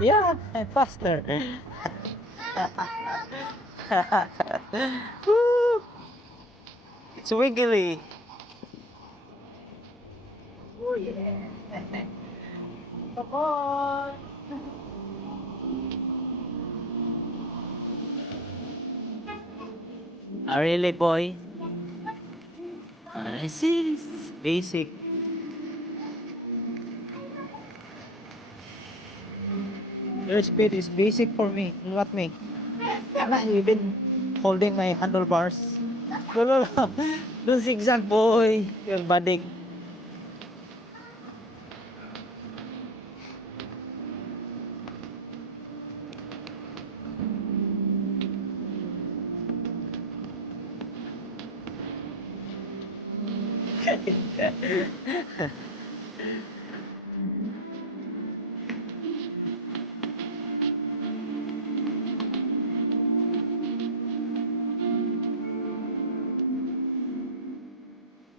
Yeah, and faster. Woo! It's wiggly. Oh yeah. Come on. Ah, really, boy? This is basic. Your speed is basic for me. Look at me. I'm not even holding my handlebars. No, no, no. Don't zigzag, boy. You're budding.